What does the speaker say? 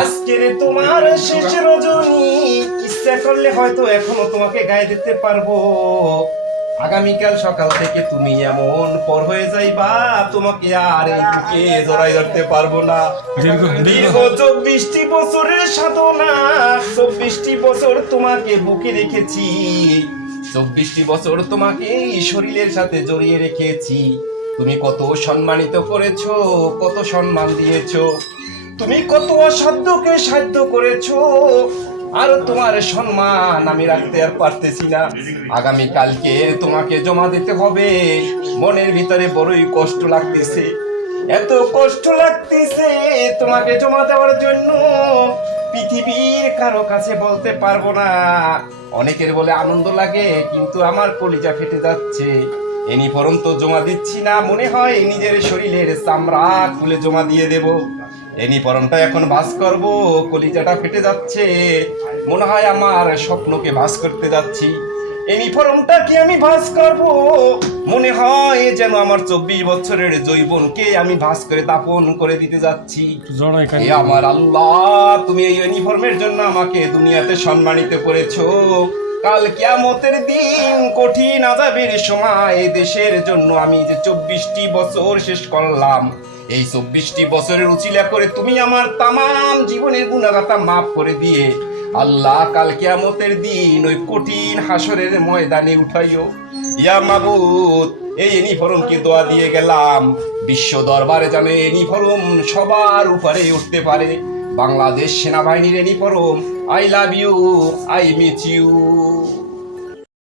আজকের তোমার শেষ রজনী, ইচ্ছা করলে হয়তো এখনো তোমাকে গায়ে দিতে পারবো। আগামীকাল সকাল থেকে তুমি এমন পর হয়ে যাইবা, তোমাকে আর এই বুকে জড়াই ধরতে পারবো না। দীর্ঘ 24টি বছরের সাধনা, 24টি বছর তোমাকে বুকে রেখেছি, 24টি বছর তোমাকে এই শরীরের সাথে জড়িয়ে রেখেছি। তুমি কত সম্মানিত করেছো, কত সম্মান দিয়েছো, তুমি কত অসাধ্যকে সাধ্য করেছো, আর তোমার সম্মান আমি রাখতে আর পারতেছি না। আগামী কালকে তোমাকে জমা দিতে হবে। মনের ভিতরে বড়ই কষ্ট লাগতেছে, এত কষ্ট লাগতেছে তোমাকে জমা দেওয়ার জন্য, পৃথিবীর কারো কাছে বলতে পারবো না। অনেকের বলে আনন্দ লাগে, কিন্তু আমার কলিজা ফেটে যাচ্ছে। ইউনিফর্ম তো জমা দিচ্ছি না, মনে হয় নিজের শরীরের চামড়া খুলে জমা দিয়ে দেব। ইউনিফর্মটা এখন ভাঁজ করব, কলিজাটা ফেটে যাচ্ছে, মনে হয় আমার স্বপ্নকে ভাঁজ করতে যাচ্ছি। ইউনিফর্মটা কি আমি ভাঁজ করব, মনে হয় যেন আমার 24 বছরের যৌবনকে আমি ভাঁজ করে দাফন করে দিতে যাচ্ছি। এ আমার আল্লাহ, তুমি এই ইউনিফর্মের জন্য আমাকে দুনিয়াতে সম্মানিত করেছো। কাল কিয়ামতের দিন কঠিন আযাবের সময় দেশের জন্য আমি যে 24টি বছর শেষ করলাম, এই 24টি বছরের উচিলা করে তুমি আমার তামাম জীবনের গুনাহগাতা মাফ করে দিয়ে আল্লাহ কাল কিয়ামতের দিন ওই কঠিন হাসরের ময়দানে উঠাইও। ইয়া মাবুদ, এই ইউনিফর্মকে দোয়া দিয়ে গেলাম, বিশ্ব দরবারে যেন ইউনিফর্ম সবার উপরে উঠতে পারে। বাংলাদেশ সেনাবাহিনীর uniform, I love you, I miss you.